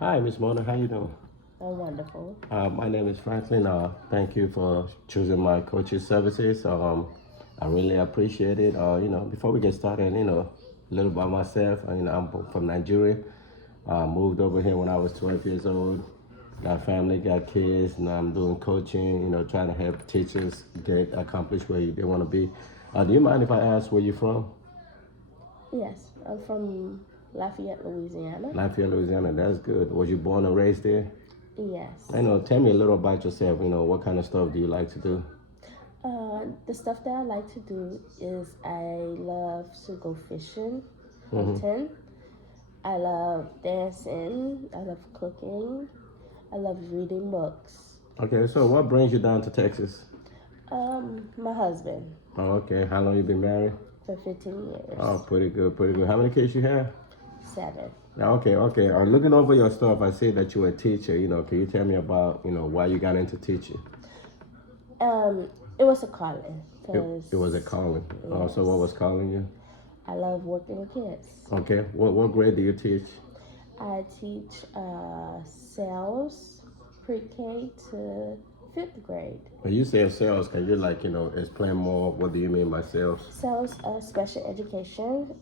Hi, Miss Mona. How you doing? Oh, wonderful. My name is Franklin. Thank you for choosing my coaching services. I really appreciate it. Before we get started, a little about myself. I'm from Nigeria. Moved over here when I was 12 years old. Got family, got kids. Now I'm doing coaching. Trying to help teachers get accomplished where they want to be. Do you mind if I ask where you're from? Yes, I'm from Lafayette, Louisiana. Lafayette, Louisiana. That's good. Was you born and raised there? Yes. Tell me a little about yourself. What kind of stuff do you like to do? The stuff that I like to do is I love to go fishing, Mm-hmm. hunting. I love dancing. I love cooking. I love reading books. Okay, so what brings you down to Texas? My husband Oh, okay. How long you been married? for 15 years. Oh, pretty good, pretty good. How many kids you have? 7. Okay, okay. Looking over your stuff, I see that you're a teacher. Can you tell me about, why you got into teaching? It was a calling It was a because calling. Oh, so what yes, was calling you? I love working with kids. Okay. What grade do you teach? I teach sales pre-K to 5th grade. When you say sales, can you explain more? What do you mean by sales? Sales special education,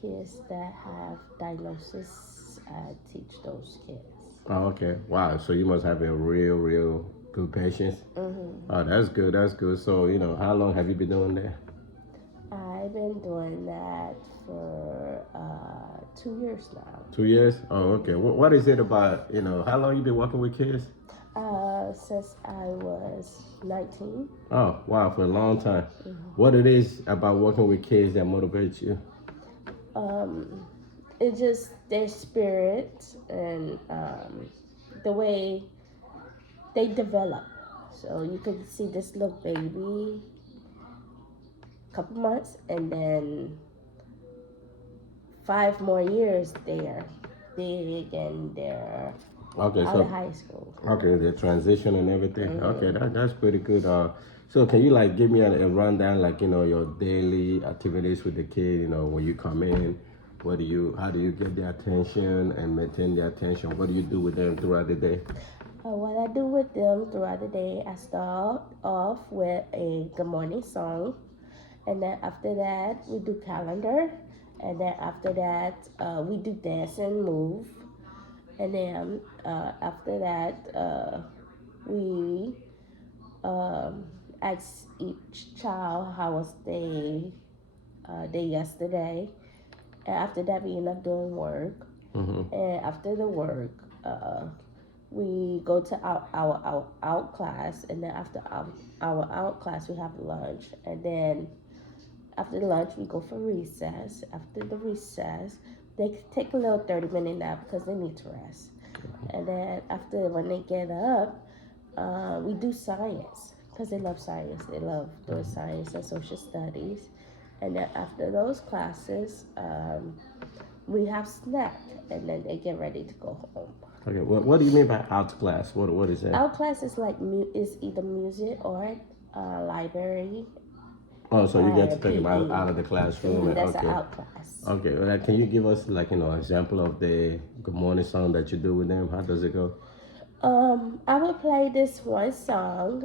kids that have diagnosis, I teach those kids. Oh, okay. Wow. So you must have a real good patience. Oh, that's good. That's good. So, how long have you been doing that? I've been doing that for 2 years now. 2 years? Oh, okay. What is it about, how long you been working with kids? Since I was 19. Oh, wow, for a long time. What it is about working with kids that motivates you? Um, it's just their spirit and the way they develop. So you could see this little baby, couple months, and then 5 more years they're big and they're Okay, out of so high school. okay, the transition and everything. Okay, that's pretty good. So can you give me a rundown, your daily activities with the kid? When you come in, how do you get their attention and maintain their attention? What do you do with them throughout the day? What I do with them throughout the day, I start off with a good morning song, and then after that we do calendar, and then after that we do dance and move, and then after that we um, ask each child how was day yesterday, and after that we end up doing work, Mm-hmm. and after the work we go to our out class, and then after our out class we have lunch, and then after lunch we go for recess. After the recess they take a little 30-minute nap because they need to rest, and then after when they get up we do science because they love science. They love doing science and social studies, and then after those classes we have snack, and then they get ready to go home. Okay, what do you mean by out class? What is that? Our class is like is either music or library. Oh, so you get to take them PE. out of the classroom. That's an Okay. out class. Okay, well, can you give us example of the good morning song that you do with them? How does it go? I will play this one song.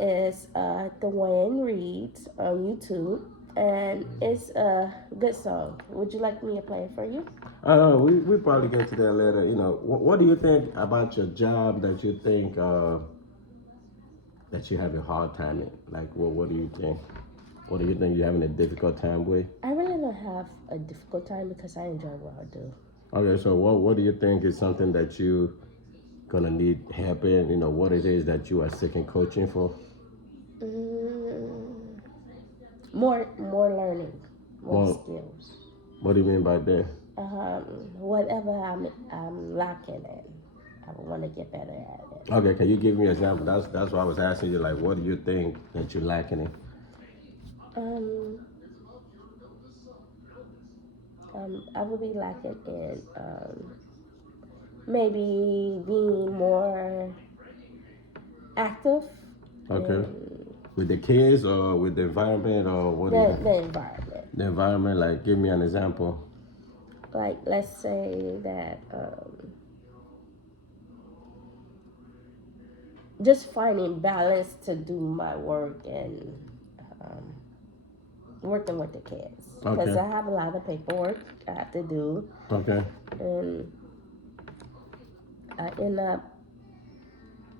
It's The Wayne Reads on YouTube, and it's a good song. Would you like me to play it for you? We probably get to that later. What do you think about your job that you think that you have a hard time in? What do you think? What do you think you're having a difficult time with? I really don't have a difficult time because I enjoy what I do. Okay, so what do you think is something that you gonna need help in? What it is that you are seeking coaching for? Mm, more learning, more Well, skills. what do you mean by that? Whatever I'm lacking in, I want to get better at it. Okay, can you give me an example? That's why I was asking you. What do you think that you're lacking in? Um, I would be lacking in maybe being more active Okay, in with the kids or with the environment or what do you have? the environment. The environment, give me an example. Like let's say that just finding balance to do my work and um, working with the kids because Okay. I have a lot of paperwork I have to do, Okay. and I end up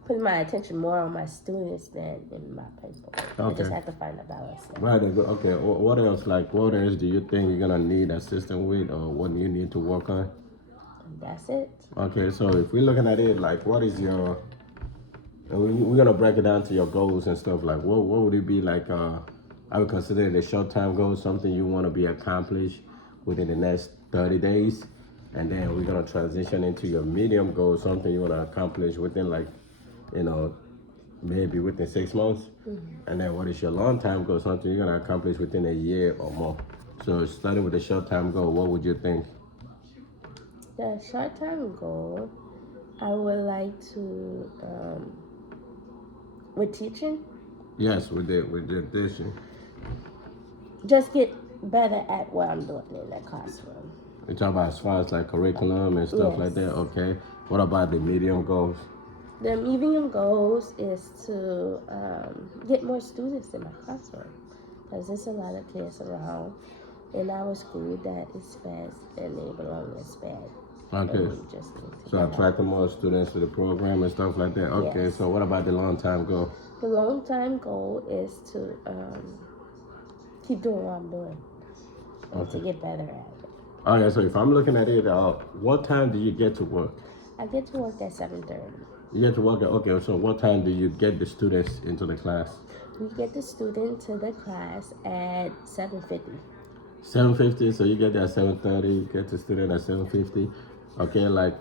putting my attention more on my students than in my paperwork. I just Okay. have to find a balance there. Right. Okay. What else? Like, what else do you think you're gonna need assistance with, or what do you need to work on? And that's it. Okay. So if we're looking at it, like, what is your? We're gonna break it down to your goals and stuff. Like, what would it be like? I would consider it a short time goal, something you want to be accomplished within the next 30 days, and then we're gonna transition into your medium goal, something you want to accomplish within like, you know, maybe within 6 months. And then what is your long time goal? Something you're gonna accomplish within a year or more. So starting with the short time goal, what would you think? The short term goal, I would like to, with teaching, Yes, with the addition. just get better at what I'm doing in the classroom. You talk about as far as like curriculum and stuff like Yes. that. Okay. What about the medium goals? The medium goals is to get more students in my classroom because there's a lot of kids around in our school that is SPED and they belong in SPED. Okay. And we just need to So get out. attracting more students to the program and stuff like that. Okay. Yes. So what about the long time goal? The long time goal is to keep doing what I'm doing and to get better at it. Okay. So if I'm looking at it, what time do you get to work? I get to work at 7:30. You get to work at, okay. So what time do you get the students into the class? We get the student to the class at 7:50. 7:50. So you get there at 7:30. You get the student at 7:50. Okay. Like,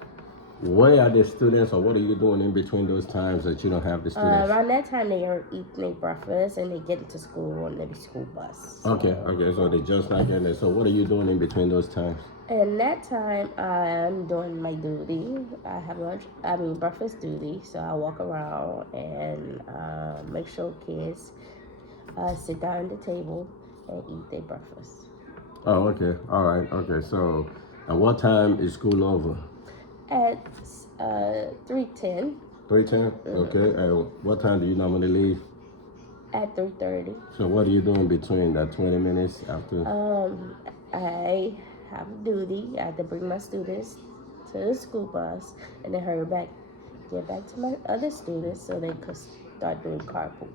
where are the students, or what are you doing in between those times that you don't have the students? Around that time, they are eating their breakfast and they get into school on the school bus. Okay. Okay. So they just not getting there. So what are you doing in between those times? And that time, I'm doing my duty. I have breakfast duty. So I walk around and make sure kids sit down at the table and eat their breakfast. Oh, okay. All right. Okay. So, at what time is school over? At 3:10. 3:10. Okay. And what time do you normally leave? At 3:30. So, what are you doing between that 20 minutes after? I have a duty. I have to bring my students to the school bus and then get back to my other students so they could start doing carpool.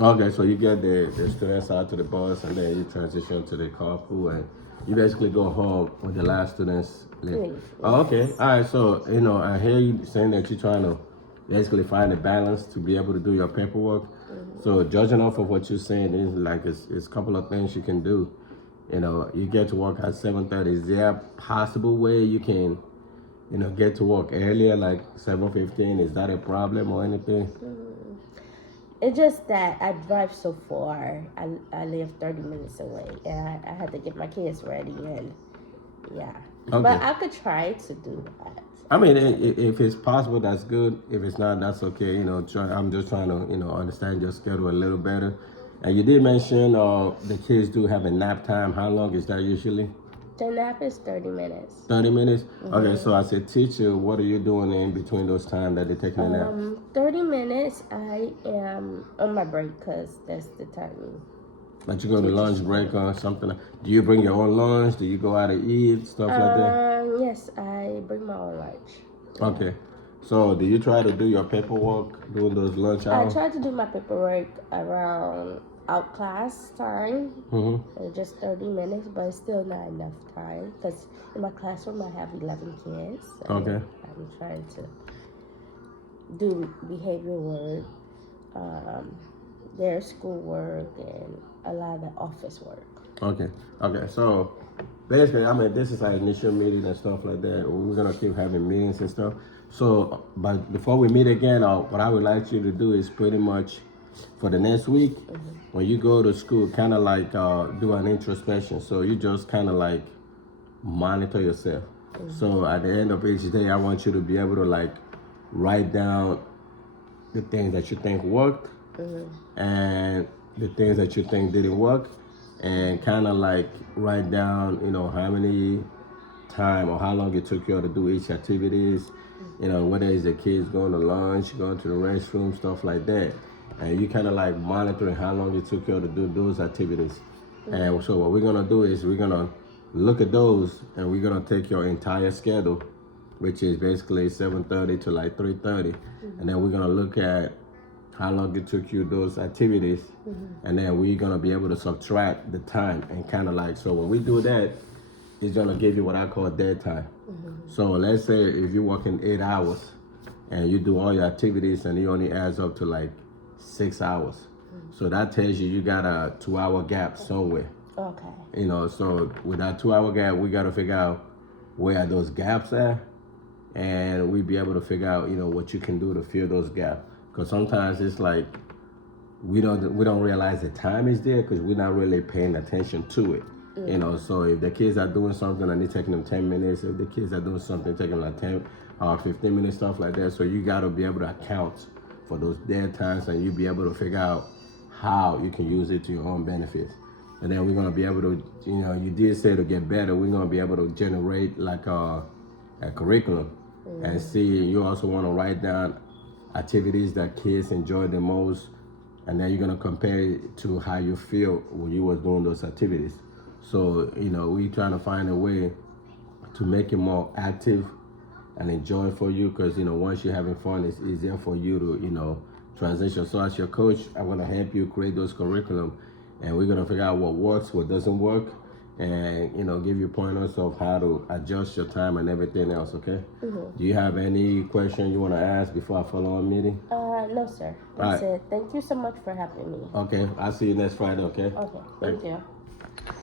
Okay. So you get the students out to the bus, and then you transition to the carpool, and you basically go home when the last students leave. Leave, Oh, okay. All right. So I hear you saying that you're trying to basically find a balance to be able to do your paperwork. So judging off of what you're saying is like it's a couple of things you can do. You get to work at 7:30. Is there a possible way you can, get to work earlier, like 7:15? Is that a problem or anything? It's just that I drive so far. I live 30 minutes away and I had to get my kids ready and yeah. Okay. But I could try to do that. I mean, if it's possible, that's good. If it's not, that's okay. I'm just trying to, understand your schedule a little better. And you did mention the kids do have a nap time. How long is that usually? The nap is 30 minutes. 30 minutes? Okay, so as a teacher, what are you doing in between those times that they're taking a nap? 30 minutes I am on my break because that's the time. Like you go to lunch break or something? Do you bring your own lunch? Do you go out to eat? Stuff like that? Yes, I bring my own lunch. Okay. So do you try to do your paperwork during those lunch I hours? try to do my paperwork around out class time, just 30 minutes, but it's still not enough time because in my classroom I have 11 kids. So Okay. I'm trying to do behavior work, their school work, and a lot of the office work. Okay. So basically, this is our initial meeting and stuff like that. We're gonna keep having meetings and stuff. So, but before we meet again, what I would like you to do is pretty much for the next week, when you go to school, kind of like do an introspection. So you just kind of like monitor yourself. So at the end of each day, I want you to be able to like write down the things that you think worked and the things that you think didn't work, and kind of like write down, how many time or how long it took you to do each activities, You know, whether it's the kids going to lunch, going to the restroom, stuff like that. And you kind of like monitoring how long it took you to do those activities. And so what we're gonna do is we're gonna look at those, and we're gonna take your entire schedule, which is basically 7:30 to like 3:30, and then we're gonna look at how long it took you those activities, and then we're gonna be able to subtract the time and kind of like, so when we do that, it's gonna give you what I call dead time. So let's say if you're working 8 hours and you do all your activities and it only adds up to like 6 hours. So that tells you got a 2-hour gap somewhere. Okay. You know, so with that 2-hour gap, we got to figure out where those gaps are, and we be able to figure out, you know, what you can do to fill those gaps. Because sometimes it's like we don't realize the time is there because we're not really paying attention to it. You know, so if the kids are doing something and it's taking them 10 minutes, if the kids are doing something taking like 10 or 15 minutes, stuff like that. So you got to be able to account for those dead times, and you be able to figure out how you can use it to your own benefits. And then we're going to be able to, you know, you did say to get better, we're going to be able to generate like a curriculum and see. You also want to write down activities that kids enjoy the most, and then you're going to compare it to how you feel when you was doing those activities. So, you know, we trying to find a way to make it more active and enjoy for you, because, you know, once you're having fun, it's easier for you to, you know, transition. So as your coach, I'm going to help you create those curriculum, and we're going to figure out what works, what doesn't work, and, you know, give you pointers of how to adjust your time and everything else, okay? Do you have any question you want to ask before I follow on meeting? No, sir. That's it. Thank you so much for having me. Okay, I'll see you next Friday, okay? Okay, thank you.